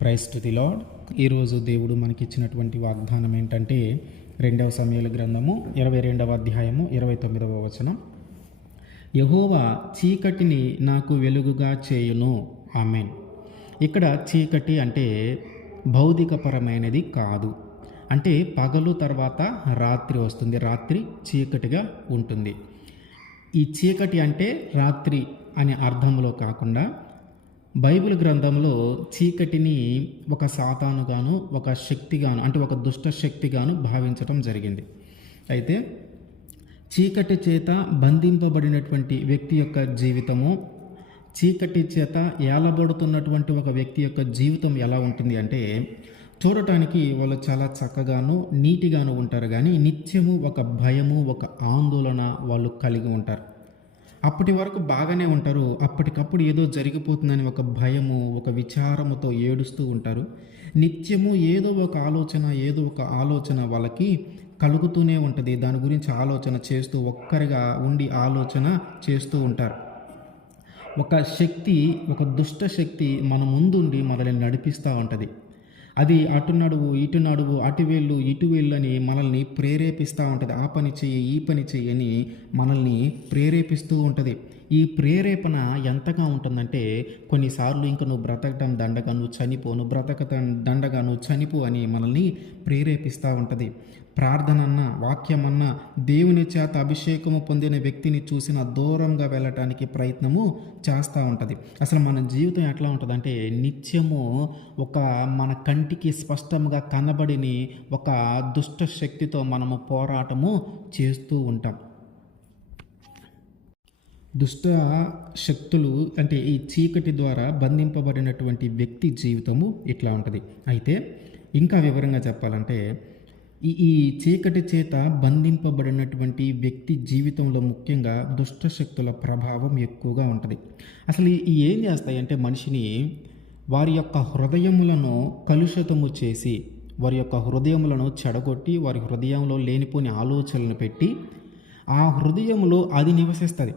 Praise to the lord. ఈరోజు దేవుడు మనకిచ్చినటువంటి వాగ్దానం ఏంటంటే 2 సమూయేలు గ్రంథము 22వ అధ్యాయము 29వ వచనం. యెహోవా చీకటిని నాకు వెలుగుగా చేయును. ఆమేన్. ఇక్కడ చీకటి అంటే భౌతికపరమైనది కాదు. అంటే పగలు తర్వాత రాత్రి వస్తుంది, రాత్రి చీకటిగా ఉంటుంది. ఈ చీకటి అంటే రాత్రి అనే అర్థంలో కాకుండా బైబిల్ గ్రంథంలో చీకటిని ఒక సాతానుగాను, ఒక శక్తిగాను, అంటే ఒక దుష్ట శక్తిగాను భావించటం జరిగింది. అయితే చీకటి చేత బంధింపబడినటువంటి వ్యక్తి యొక్క జీవితము, చీకటి చేత ఏలబడుతున్నటువంటి ఒక వ్యక్తి యొక్క జీవితం ఎలా ఉంటుంది అంటే, చూడటానికి వాళ్ళు చాలా చక్కగాను నీటిగాను ఉంటారు, కానీ నిత్యము ఒక భయము, ఒక ఆందోళన వాళ్ళు కలిగి ఉంటారు. అప్పటి వరకు బాగానే ఉంటారు, అప్పటికప్పుడు ఏదో జరిగిపోతుందని ఒక భయము, ఒక విచారముతో ఏడుస్తూ ఉంటారు. నిత్యము ఏదో ఒక ఆలోచన వాళ్ళకి కలుగుతూనే ఉంటుంది. దాని గురించి ఆలోచన చేస్తూ ఒక్కరిగా ఉండి ఆలోచన చేస్తూ ఉంటారు. ఒక శక్తి, ఒక దుష్ట శక్తి మన ముందుండి మనల్ని నడిపిస్తూ ఉంటుంది. అది అటు నడువు, ఇటు నడువు, అటు వెళ్ళు, ఇటు వెళ్ళు అని మనల్ని ప్రేరేపిస్తూ ఉంటుంది. ఆ పని చెయ్యి, ఈ పని చెయ్యి అని మనల్ని ప్రేరేపిస్తూ ఉంటుంది. ఈ ప్రేరేపణ ఎంతగా ఉంటుందంటే, కొన్నిసార్లు ఇంక నువ్వు బ్రతకటం దండగా, నువ్వు చనిపో, నువ్వు బ్రతకటం దండగా, నువ్వు చనిపో అని మనల్ని ప్రేరేపిస్తూ ఉంటుంది. ప్రార్థనన్నా, వాక్యమన్నా, దేవుని చేత అభిషేకము పొందిన వ్యక్తిని చూసిన దూరంగా వెళ్ళటానికి ప్రయత్నము చేస్తూ ఉంటుంది. అసలు మన జీవితం ఎట్లా ఉంటుందంటే, నిత్యము ఒక మన కంటికి స్పష్టంగా కనబడిని ఒక దుష్ట శక్తితో మనము పోరాటము చేస్తూ ఉంటాం. దుష్ట శక్తులు అంటే ఈ చీకటి ద్వారా బంధింపబడినటువంటి వ్యక్తి జీవితము ఇట్లా ఉంటుంది. అయితే ఇంకా వివరంగా చెప్పాలంటే, ఈ చీకటి చేత బంధింపబడినటువంటి వ్యక్తి జీవితంలో ముఖ్యంగా దుష్ట శక్తుల ప్రభావం ఎక్కువగా ఉంటుంది. అసలు ఏం చేస్తాయంటే, మనిషిని వారి యొక్క హృదయములను కలుషితము చేసి, వారి యొక్క హృదయములను చెడగొట్టి, వారి హృదయంలో లేనిపోని ఆలోచనలను పెట్టి ఆ హృదయంలో అది నివసిస్తుంది.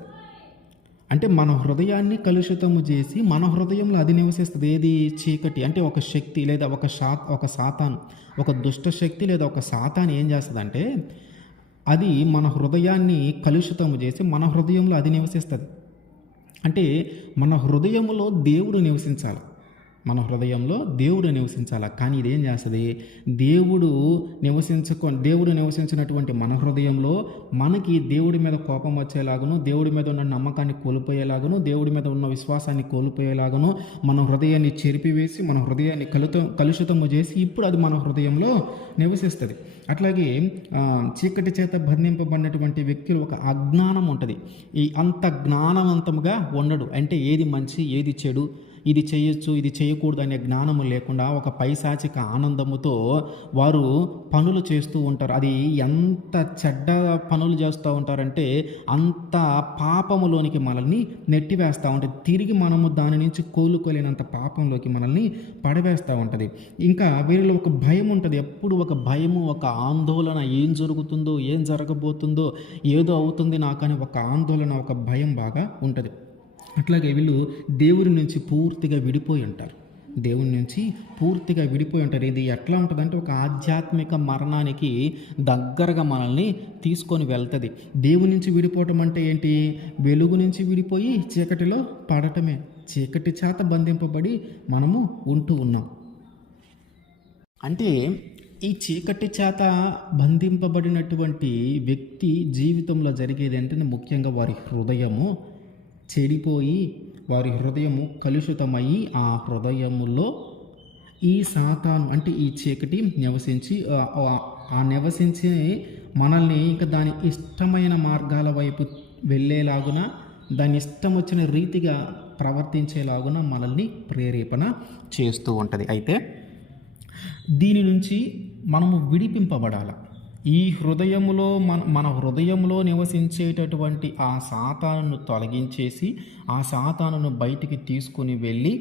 అంటే మన హృదయాన్ని కలుషితము చేసి మన హృదయంలో అది నివసిస్తుంది. ఏది? చీకటి. అంటే ఒక శక్తి లేదా ఒక సాతాను, ఒక దుష్ట శక్తి లేదా ఒక సాతాను ఏం చేస్తుందంటే, అది మన హృదయాన్ని కలుషితము చేసి మన హృదయంలో అది నివసిస్తుంది. అంటే మన హృదయంలో దేవుడు నివసించాలి, మన హృదయంలో దేవుడు నివసించాలి. కానీ ఇదేం చేస్తుంది? దేవుడు నివసించినటువంటి మన హృదయంలో మనకి దేవుడి మీద కోపం వచ్చేలాగను, దేవుడి మీద ఉన్న నమ్మకాన్ని కోల్పోయేలాగను, దేవుడి మీద ఉన్న విశ్వాసాన్ని కోల్పోయేలాగను మన హృదయాన్ని చెరిపివేసి, మన హృదయాన్ని కలుషితము చేసి ఇప్పుడు అది మన హృదయంలో నివసిస్తుంది. అట్లాగే చీకటి చేత బంధింపబడినటువంటి వ్యక్తులు ఒక అజ్ఞానం ఉంటుంది. అంత జ్ఞానవంతముగా ఉండడు. అంటే ఏది మంచి, ఏది చెడు, ఇది చేయొచ్చు, ఇది చేయకూడదు అనే జ్ఞానము లేకుండా ఒక పైశాచిక ఆనందముతో వారు పనులు చేస్తూ ఉంటారు. అది ఎంత చెడ్డ పనులు చేస్తూ ఉంటారంటే, అంత పాపములోనికి మనల్ని నెట్టివేస్తూ ఉంటుంది. తిరిగి మనము దాని నుంచి కోలుకోలేనంత పాపంలోకి మనల్ని పడవేస్తూ ఉంటుంది. ఇంకా వీరిలో ఒక భయం ఉంటుంది. ఎప్పుడు ఒక భయము, ఒక ఆందోళన, ఏం జరుగుతుందో, ఏం జరగబోతుందో, ఏదో అవుతుంది నాకని ఒక ఆందోళన, ఒక భయం బాగా ఉంటుంది. అట్లాగే వీళ్ళు దేవుడి నుంచి పూర్తిగా విడిపోయి ఉంటారు. ఇది ఎట్లా ఉంటుందంటే, ఒక ఆధ్యాత్మిక మరణానికి దగ్గరగా మనల్ని తీసుకొని వెళ్తుంది. దేవుడి నుంచి విడిపోవటం అంటే ఏంటి? వెలుగు నుంచి విడిపోయి చీకటిలో పడటమే. చీకటి చేత బంధింపబడి మనము ఉంటూ ఉన్నాం. అంటే ఈ చీకటి చేత బంధింపబడినటువంటి వ్యక్తి జీవితంలో జరిగేది ఏంటంటే, ముఖ్యంగా వారి హృదయము చెడిపోయి, వారి హృదయము కలుషితమయ్యి, ఆ హృదయములో ఈ సాతాను అంటే ఈ చీకటి నివసించి నివసించి మనల్ని ఇంకా దాని ఇష్టమైన మార్గాల వైపు వెళ్ళేలాగున, దాని ఇష్టం వచ్చిన రీతిగా ప్రవర్తించేలాగున మనల్ని ప్రేరేపణ చేస్తూ ఉంటుంది. అయితే దీని నుంచి మనము విడిపింపబడాలి. ఈ హృదయములో మన హృదయంలో నివసించేటటువంటి ఆ సాతానును తొలగించేసి, ఆ సాతానును బయటికి తీసుకుని వెళ్ళి,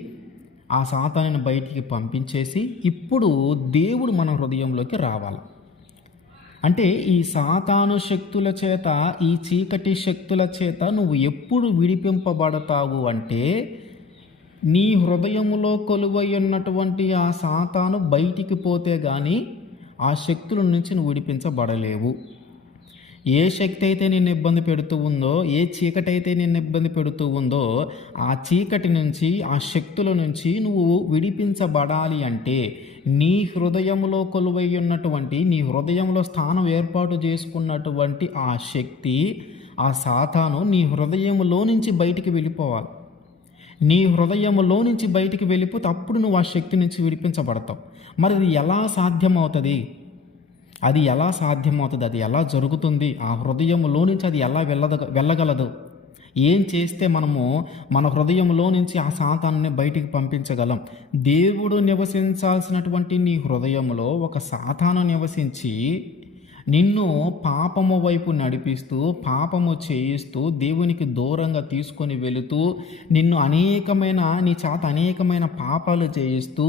ఆ సాతానుని బయటికి పంపించేసి, ఇప్పుడు దేవుడు మన హృదయంలోకి రావాలి. అంటే ఈ సాతాను శక్తుల చేత, ఈ చీకటి శక్తుల చేత నువ్వు ఎప్పుడు విడిపింపబడతావు అంటే, నీ హృదయములో కొలువై ఉన్నటువంటి ఆ సాతాను బయటికి పోతే కానీ ఆ శక్తుల నుంచి నువ్వు విడిపించబడలేవు. ఏ శక్తి అయితే నిన్ను ఇబ్బంది పెడుతూ ఉందో, ఏ చీకటి అయితే నిన్ను ఇబ్బంది పెడుతూ ఉందో, ఆ చీకటి నుంచి, ఆ శక్తుల నుంచి నువ్వు విడిపించబడాలి అంటే నీ హృదయంలో కొలువై ఉన్నటువంటి, నీ హృదయంలో స్థానం ఏర్పాటు చేసుకున్నటువంటి ఆ శక్తి, ఆ సాతాను నీ హృదయంలో నుంచి బయటికి వెళ్ళిపోవాలి. నీ హృదయంలో నుంచి బయటికి వెళ్ళిపోతే అప్పుడు నువ్వు ఆ శక్తి నుంచి విడిపించబడతావు. మరి అది ఎలా సాధ్యమవుతుంది? అది ఎలా జరుగుతుంది? ఆ హృదయంలో నుంచి అది ఎలా వెళ్ళగలదు? ఏం చేస్తే మనము మన హృదయంలో నుంచి ఆ సాతానుని బయటికి పంపించగలం? దేవుడు నివసించాల్సినటువంటి నీ హృదయంలో ఒక సాతాను నివసించి నిన్ను పాపము వైపు నడిపిస్తూ, పాపము చేయిస్తూ, దేవునికి దూరంగా తీసుకొని వెళుతూ, నీ చేత అనేకమైన పాపాలు చేయిస్తూ,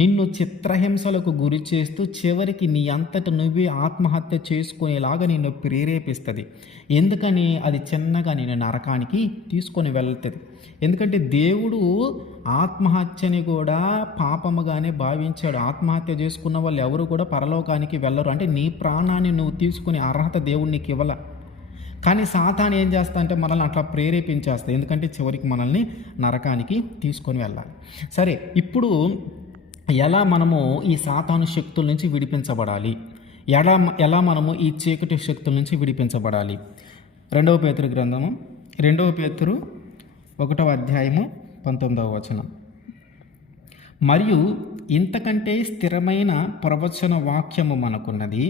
నిన్ను చిత్రహింసలకు గురి చేస్తూ, చివరికి నీ అంతట నువ్వే ఆత్మహత్య చేసుకునేలాగా నిన్ను ప్రేరేపిస్తుంది. ఎందుకని? అది చిన్నగా నేను నరకానికి తీసుకొని వెళ్తుంది. ఎందుకంటే దేవుడు ఆత్మహత్యని కూడా పాపముగానే భావించాడు. ఆత్మహత్య చేసుకున్న వాళ్ళు ఎవరు కూడా పరలోకానికి వెళ్ళరు. అంటే నీ ప్రాణాన్ని నువ్వు తీసుకునే అర్హత దేవుడు నీకు ఇవ్వాల. కానీ సాతాను ఏం చేస్తా అంటే మనల్ని అట్లా ప్రేరేపించేస్తాయి. ఎందుకంటే చివరికి మనల్ని నరకానికి తీసుకొని వెళ్ళాలి. సరే, ఇప్పుడు ఎలా మనము ఈ సాతాను శక్తుల నుంచి విడిపించబడాలి? ఎలా మనము ఈ చీకటి శక్తుల నుంచి విడిపించబడాలి? 2 పేతురు గ్రంథము 2 పేతురు 1వ అధ్యాయము 19వ వచనం. మరియు ఇంతకంటే స్థిరమైన ప్రవచన వాక్యము మనకున్నది,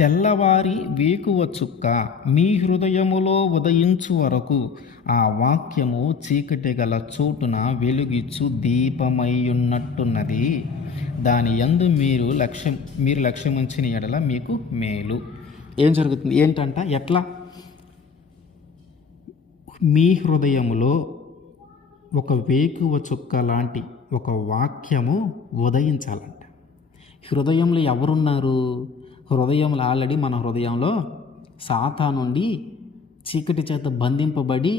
తెల్లవారి వేకువ చుక్క మీ హృదయములో ఉదయించు వరకు ఆ వాక్యము చీకటి గల చోటున వెలుగిచ్చు దీపమై ఉన్నట్టున్నది. దాని యందు మీరు లక్ష్యముంచిన ఎడల మీకు మేలు. ఏం జరుగుతుంది? ఏంటంట? ఎట్లా? మీ హృదయములో ఒక వేకువ చుక్క లాంటి ఒక వాక్యము ఉదయించాలంట. హృదయంలో ఎవరున్నారు? హృదయంలో ఆల్రెడీ మన హృదయంలో సాతాను నుండి చీకటి చేత బంధింపబడి,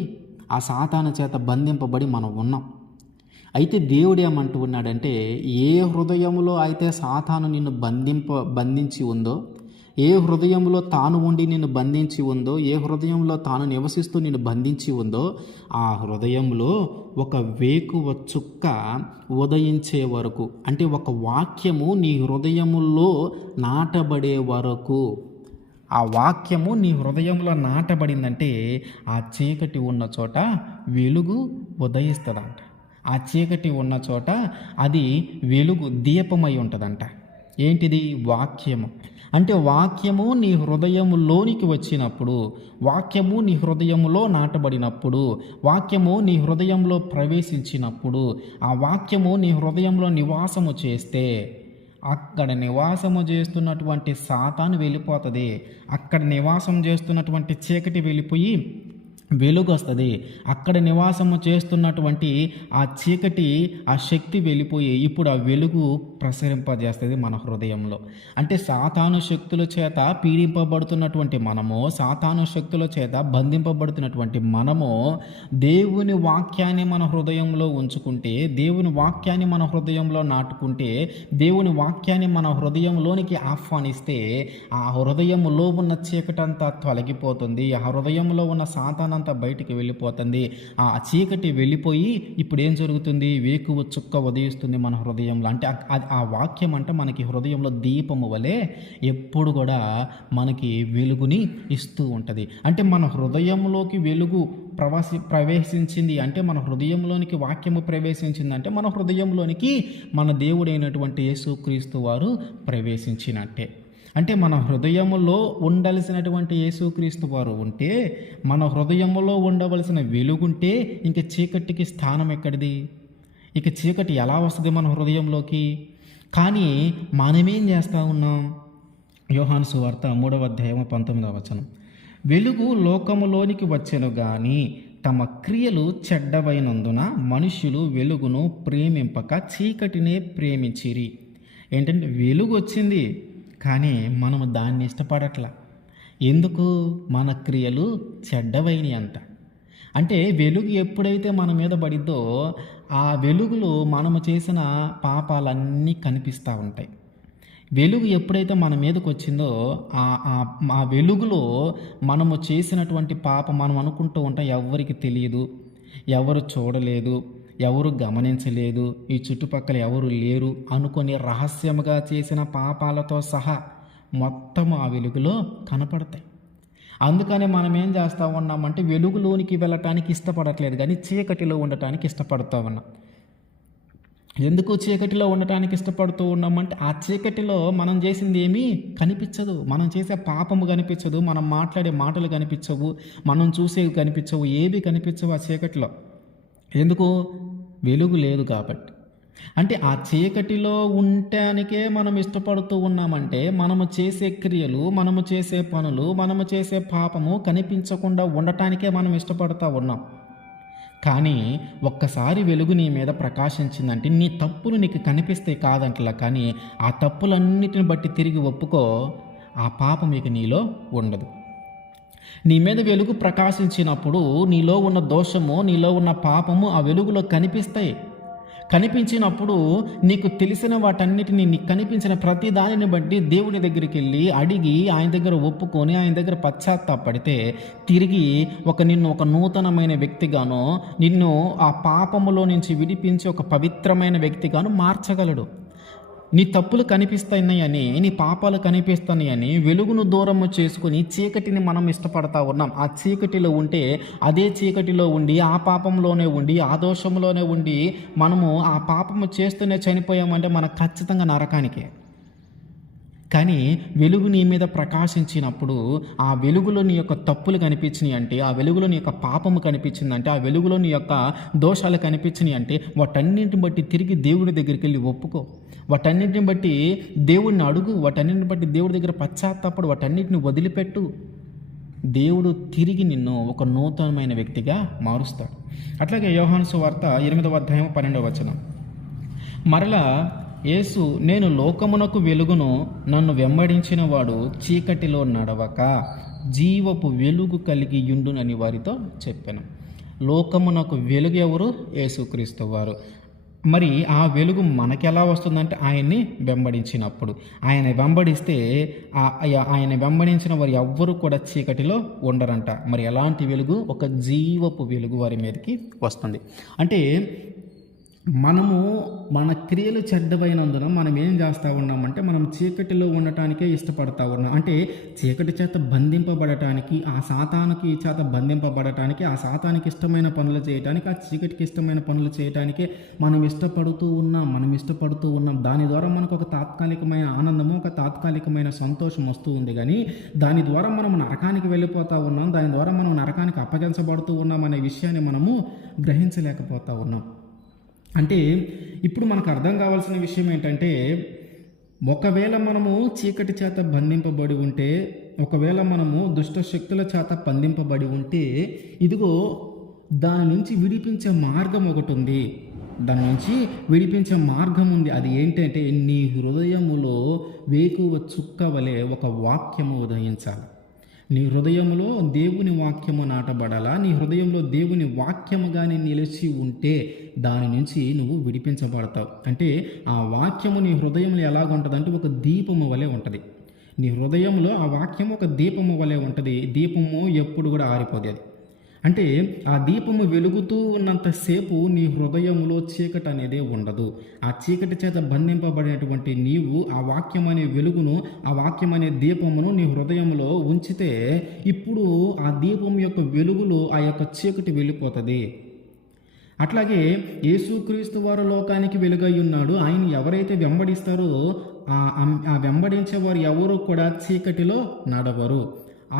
ఆ సాతాను చేత బంధింపబడి మనం ఉన్నాం. అయితే దేవుడు ఏమంటూ ఉన్నాడంటే, ఏ హృదయంలో అయితే సాతాను నిన్ను బంధించి ఉందో, ఏ హృదయంలో తాను ఉండి నిన్ను బంధించి ఉందో, ఏ హృదయంలో తాను నివసిస్తూ నిన్ను బంధించి ఉందో, ఆ హృదయంలో ఒక వేకువ చుక్క ఉదయించే వరకు, అంటే ఒక వాక్యము నీ హృదయములో నాటబడే వరకు, ఆ వాక్యము నీ హృదయంలో నాటబడిందంటే ఆ చీకటి ఉన్న చోట వెలుగు ఉదయిస్తుందంట. ఆ చీకటి ఉన్న చోట అది వెలుగు దీపమై ఉంటుందంట. ఏంటిది? వాక్యము. అంటే వాక్యము నీ హృదయములోనికి వచ్చినప్పుడు, వాక్యము నీ హృదయములో నాటబడినప్పుడు, వాక్యము నీ హృదయంలో ప్రవేశించినప్పుడు, ఆ వాక్యము నీ హృదయంలో నివాసము చేస్తే అక్కడ నివాసము చేస్తున్నటువంటి సాతాను వెళ్ళిపోతుంది. అక్కడ నివాసం చేస్తున్నటువంటి చీకటి వెళ్ళిపోయి వెలుగు వస్తుంది. అక్కడ నివాసము చేస్తున్నటువంటి ఆ చీకటి, ఆ శక్తి వెళ్ళిపోయి ఇప్పుడు ఆ వెలుగు ప్రసరింపజేస్తుంది మన హృదయంలో. అంటే సాతాను శక్తుల చేత పీడింపబడుతున్నటువంటి మనము, సాతాను శక్తుల చేత బంధింపబడుతున్నటువంటి మనము దేవుని వాక్యాన్ని మన హృదయంలో ఉంచుకుంటే, దేవుని వాక్యాన్ని మన హృదయంలో నాటుకుంటే, దేవుని వాక్యాన్ని మన హృదయంలోనికి ఆహ్వానిస్తే ఆ హృదయంలో ఉన్న చీకటంతా తొలగిపోతుంది. ఆ హృదయంలో ఉన్న సాతానంతా బయటికి వెళ్ళిపోతుంది. ఆ చీకటి వెళ్ళిపోయి ఇప్పుడు ఏం జరుగుతుంది? వేకువ చుక్క ఉదయిస్తుంది మన హృదయంలో. అంటే ఆ వాక్యం అంటే మనకి హృదయంలో దీపము వలె ఎప్పుడు కూడా మనకి వెలుగుని ఇస్తూ ఉంటుంది. అంటే మన హృదయంలోకి వెలుగు ప్రవేశించింది అంటే, మన హృదయంలోనికి వాక్యము ప్రవేశించిందంటే మన హృదయంలోనికి మన దేవుడైనటువంటి యేసుక్రీస్తు వారు ప్రవేశించినట్టే. అంటే మన హృదయములో ఉండాల్సినటువంటి యేసుక్రీస్తు వారు ఉంటే, మన హృదయములో ఉండవలసిన వెలుగుంటే ఇంక చీకటికి స్థానం ఎక్కడిది? ఇక చీకటి ఎలా వస్తుంది మన హృదయంలోకి? కానీ మనమేం చేస్తూ ఉన్నాం? యోహాను సువార్త 3వ అధ్యాయం 19వ వచనం. వెలుగు లోకములోనికి వచ్చెను గాని తమ క్రియలు చెడ్డవైనందున మనుష్యులు వెలుగును ప్రేమింపక చీకటినే ప్రేమించిరి. ఏంటంటే వెలుగు వచ్చింది కానీ మనము దాన్ని ఇష్టపడట్లా. ఎందుకు? మన క్రియలు చెడ్డవైనవి అంట. అంటే వెలుగు ఎప్పుడైతే మన మీద పడిద్దో ఆ వెలుగులో మనము చేసిన పాపాలన్నీ కనిపిస్తూ ఉంటాయి. వెలుగు ఎప్పుడైతే మన మీదకి వచ్చిందో ఆ వెలుగులో మనము చేసినటువంటి పాపం మనం అనుకుంటూ ఉంటాం, ఎవరికి తెలియదు, ఎవరు చూడలేదు, ఎవరు గమనించలేదు, ఈ చుట్టుపక్కల ఎవరు లేరు అనుకొని రహస్యముగా చేసిన పాపాలతో సహా మొత్తం ఆ వెలుగులో కనపడతాయి. అందుకని మనం ఏం చేస్తూ ఉన్నామంటే వెలుగులోనికి వెళ్ళటానికి ఇష్టపడట్లేదు, కానీ చీకటిలో ఉండటానికి ఇష్టపడుతూ ఉన్నాం. ఎందుకు చీకటిలో ఉండటానికి ఇష్టపడుతూ ఉన్నామంటే ఆ చీకటిలో మనం చేసింది ఏమీ కనిపించదు, మనం చేసే పాపము కనిపించదు, మనం మాట్లాడే మాటలు కనిపించవు, మనం చూసేవి కనిపించవు, ఏవి కనిపించవు ఆ చీకటిలో. ఎందుకు? వెలుగు లేదు కాబట్టి. అంటే ఆ చీకటిలో ఉండటానికే మనం ఇష్టపడుతూ ఉన్నామంటే మనము చేసే క్రియలు, మనము చేసే పనులు, మనము చేసే పాపము కనిపించకుండా ఉండటానికే మనం ఇష్టపడుతూ ఉన్నాం. కానీ ఒక్కసారి వెలుగు నీ మీద ప్రకాశించిందంటే నీ తప్పులు నీకు కనిపిస్తే కాదంటలా, కానీ ఆ తప్పులన్నిటిని బట్టి తిరిగి ఒప్పుకో, ఆ పాపం ఇక నీలో ఉండదు. నీ మీద వెలుగు ప్రకాశించినప్పుడు నీలో ఉన్న దోషము, నీలో ఉన్న పాపము ఆ వెలుగులో కనిపిస్తాయి. కనిపించినప్పుడు నీకు తెలిసిన వాటన్నిటిని, నీకు కనిపించిన ప్రతి దానిని బట్టి దేవుని దగ్గరికి వెళ్ళి అడిగి ఆయన దగ్గర ఒప్పుకొని ఆయన దగ్గర పశ్చాత్తాపడితే తిరిగి నిన్ను ఒక నూతనమైన వ్యక్తిగానో, నిన్ను ఆ పాపములో నుంచి విడిపించి ఒక పవిత్రమైన వ్యక్తిగాను మార్చగలడు. నీ తప్పులు కనిపిస్తున్నాయని, నీ పాపాలు కనిపిస్తున్నాయని వెలుగును దూరము చేసుకుని చీకటిని మనం ఇష్టపడతా ఉన్నాం. ఆ చీకటిలో ఉంటే అదే చీకటిలో ఉండి, ఆ పాపంలోనే ఉండి, ఆ దోషంలోనే ఉండి మనము ఆ పాపము చేస్తూనే చనిపోయామంటే మనకు ఖచ్చితంగా నరకానికే. కానీ వెలుగు నీ మీద ప్రకాశించినప్పుడు ఆ వెలుగులో నీ యొక్క తప్పులు కనిపించినాయి అంటే, ఆ వెలుగులో నీ యొక్క పాపము కనిపించిందంటే, ఆ వెలుగులో నీ యొక్క దోషాలు కనిపించినాయి అంటే వాటన్నింటిని బట్టి తిరిగి దేవుడి దగ్గరికి వెళ్ళి ఒప్పుకో, వాటన్నింటిని బట్టి దేవుడిని అడుగు, వాటన్నింటిని బట్టి దేవుడి దగ్గర పశ్చాత్తాపడు, వాటన్నిటిని వదిలిపెట్టు. దేవుడు తిరిగి నిన్ను ఒక నూతనమైన వ్యక్తిగా మారుస్తాడు. అట్లాగే యోహాను సువార్త 8వ అధ్యాయం 12వ వచనం, మరలా యేసు, నేను లోకమునకు వెలుగును, నన్ను వెంబడించిన వాడు చీకటిలో నడవక జీవపు వెలుగు కలిగి యుండునని వారితో చెప్పాను. లోకమునకు వెలుగు ఎవరు? యేసుక్రీస్తు వారు. మరి ఆ వెలుగు మనకెలా వస్తుందంటే ఆయన్ని వెంబడించినప్పుడు. ఆయన వెంబడిస్తే ఆయన వెంబడించిన వారు ఎవ్వరూ కూడా చీకటిలో ఉండరంట. మరి ఎలాంటి వెలుగు? ఒక జీవపు వెలుగు వారి మీదకి వస్తుంది. అంటే మనము మన క్రియలు చెడ్డవైనందున మనం ఏం చేస్తూ ఉన్నామంటే మనం చీకటిలో ఉండటానికే ఇష్టపడతా ఉన్నాం. అంటే చీకటి చేత బంధింపబడటానికి, ఆ సాతానుకి చేత బంధింపబడటానికి, ఆ సాతానికి ఇష్టమైన పనులు చేయటానికి, ఆ చీకటికి ఇష్టమైన పనులు చేయటానికే మనం ఇష్టపడుతూ ఉన్నాం. దాని ద్వారా మనకు ఒక తాత్కాలికమైన ఆనందము, ఒక తాత్కాలికమైన సంతోషం వస్తూ ఉంది. కానీ దాని ద్వారా మనం నరకానికి వెళ్ళిపోతూ ఉన్నాం, దాని ద్వారా మనం నరకానికి అప్పగించబడుతూ ఉన్నాం అనే విషయాన్ని మనము గ్రహించలేకపోతూ ఉన్నాం. అంటే ఇప్పుడు మనకు అర్థం కావాల్సిన విషయం ఏంటంటే, ఒకవేళ మనము చీకటి చేత బంధింపబడి ఉంటే, ఒకవేళ మనము దుష్ట శక్తుల చేత బంధింపబడి ఉంటే, ఇదిగో దాని నుంచి విడిపించే మార్గం ఒకటి ఉంది. అది ఏంటంటే నీ హృదయములో వేకువ చుక్క వలె ఒక వాక్యము ఉదయించాలి. నీ హృదయంలో దేవుని వాక్యము నాటబడాలా. నీ హృదయంలో దేవుని వాక్యముగానే నిలిచి ఉంటే దాని నుంచి నువ్వు విడిపించబడతావు. అంటే ఆ వాక్యము నీ హృదయంలో ఎలాగుంటుందంటే ఒక దీపము వలె ఉంటుంది. నీ హృదయంలో ఆ వాక్యము ఒక దీపము వలె ఉంటుంది. దీపము ఎప్పుడు కూడా ఆరిపోదు. అంటే ఆ దీపము వెలుగుతూ ఉన్నంతసేపు నీ హృదయంలో చీకటి అనేది ఉండదు. ఆ చీకటి చేత బంధింపబడినటువంటి నీవు ఆ వాక్యం అనే వెలుగును, ఆ వాక్యం అనే దీపమును నీ హృదయంలో ఉంచితే ఇప్పుడు ఆ దీపం యొక్క వెలుగులో ఆ యొక్క చీకటి వెళ్ళిపోతుంది. అట్లాగే యేసుక్రీస్తు వారు లోకానికి వెలుగై ఉన్నాడు. ఆయన ఎవరైతే వెంబడిస్తారో ఆ వెంబడించే వారు ఎవరు కూడా చీకటిలో నడవరు.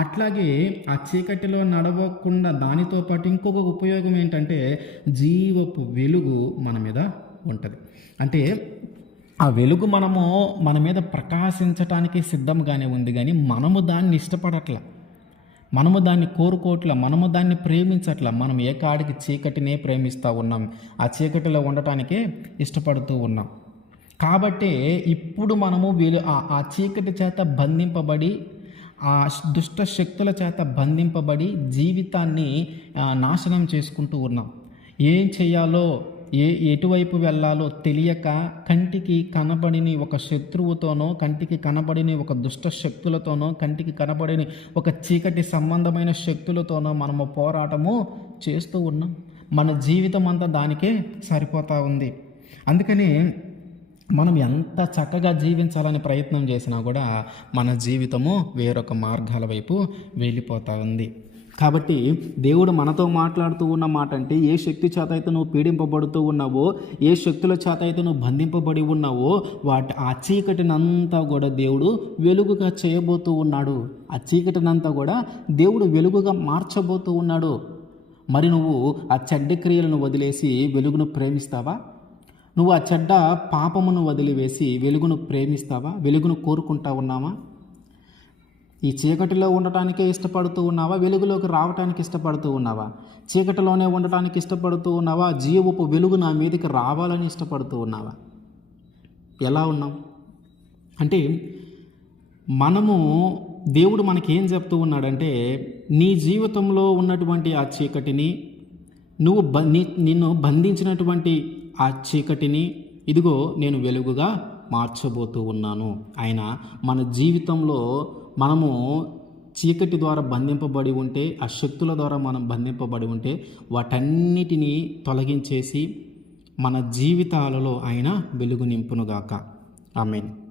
అట్లాగే ఆ చీకటిలో నడవకుండా దానితో పాటు ఇంకొక ఉపయోగం ఏంటంటే జీవపు వెలుగు మన మీద ఉంటుంది. అంటే ఆ వెలుగు మన మీద ప్రకాశించటానికి సిద్ధంగానే ఉంది, కానీ మనము దాన్ని ఇష్టపడట్లా, మనము దాన్ని కోరుకోవట్లా, మనము దాన్ని ప్రేమించట్లా. మనం ఏ కాడికి చీకటినే ప్రేమిస్తూ ఉన్నాం, ఆ చీకటిలో ఉండటానికే ఇష్టపడుతూ ఉన్నాం. కాబట్టి ఇప్పుడు మనము ఆ చీకటి చేత బంధింపబడి, ఆ దుష్ట శక్తుల చేత బంధింపబడి జీవితాన్ని నాశనం చేసుకుంటూ ఉన్నాం. ఏం చేయాలో ఎటువైపు వెళ్ళాలో తెలియక కంటికి కనబడిని ఒక శత్రువుతోనో, కంటికి కనబడిని ఒక దుష్ట శక్తులతోనో, కంటికి కనబడిని ఒక చీకటి సంబంధమైన శక్తులతోనో మనము పోరాటము చేస్తూ ఉన్నాం. మన జీవితం అంతా దానికే సరిపోతూ ఉంది. అందుకని మనం ఎంత చక్కగా జీవించాలని ప్రయత్నం చేసినా కూడా మన జీవితము వేరొక మార్గాల వైపు వెళ్ళిపోతూ ఉంది. కాబట్టి దేవుడు మనతో మాట్లాడుతూ ఉన్న మాట అంటే, ఏ శక్తి చేత అయితే నువ్వు పీడింపబడుతూ ఉన్నావో, ఏ శక్తుల చేత అయితే నువ్వు బంధింపబడి ఉన్నావో, ఆ చీకటినంతా కూడా దేవుడు వెలుగుగా చేయబోతూ ఉన్నాడు. ఆ చీకటినంతా కూడా దేవుడు వెలుగుగా మార్చబోతూ ఉన్నాడు. మరి నువ్వు ఆ చెడ్డ క్రియలను వదిలేసి వెలుగును ప్రేమిస్తావా? నువ్వు ఆ చెడ్డ పాపమును వదిలివేసి వెలుగును ప్రేమిస్తావా? వెలుగును కోరుకుంటా ఉన్నావా? ఈ చీకటిలో ఉండటానికే ఇష్టపడుతూ ఉన్నావా? వెలుగులోకి రావటానికి ఇష్టపడుతూ ఉన్నావా? చీకటిలోనే ఉండటానికి ఇష్టపడుతూ ఉన్నావా? జీవపు వెలుగు నా మీదకి రావాలని ఇష్టపడుతూ ఉన్నావా? ఎలా ఉన్నాం అంటే, దేవుడు మనకేం చెప్తూ ఉన్నాడంటే, నీ జీవితంలో ఉన్నటువంటి ఆ చీకటిని, నిన్ను బంధించినటువంటి ఆ చీకటిని ఇదిగో నేను వెలుగుగా మార్చబోతూ ఉన్నాను. ఆయన మన జీవితంలో మనము చీకటి ద్వారా బంధింపబడి ఉంటే, ఆ శక్తుల ద్వారా మనం బంధింపబడి ఉంటే వాటన్నిటినీ తొలగించేసి మన జీవితాలలో ఆయన వెలుగు నింపునుగాక. ఆమేన్.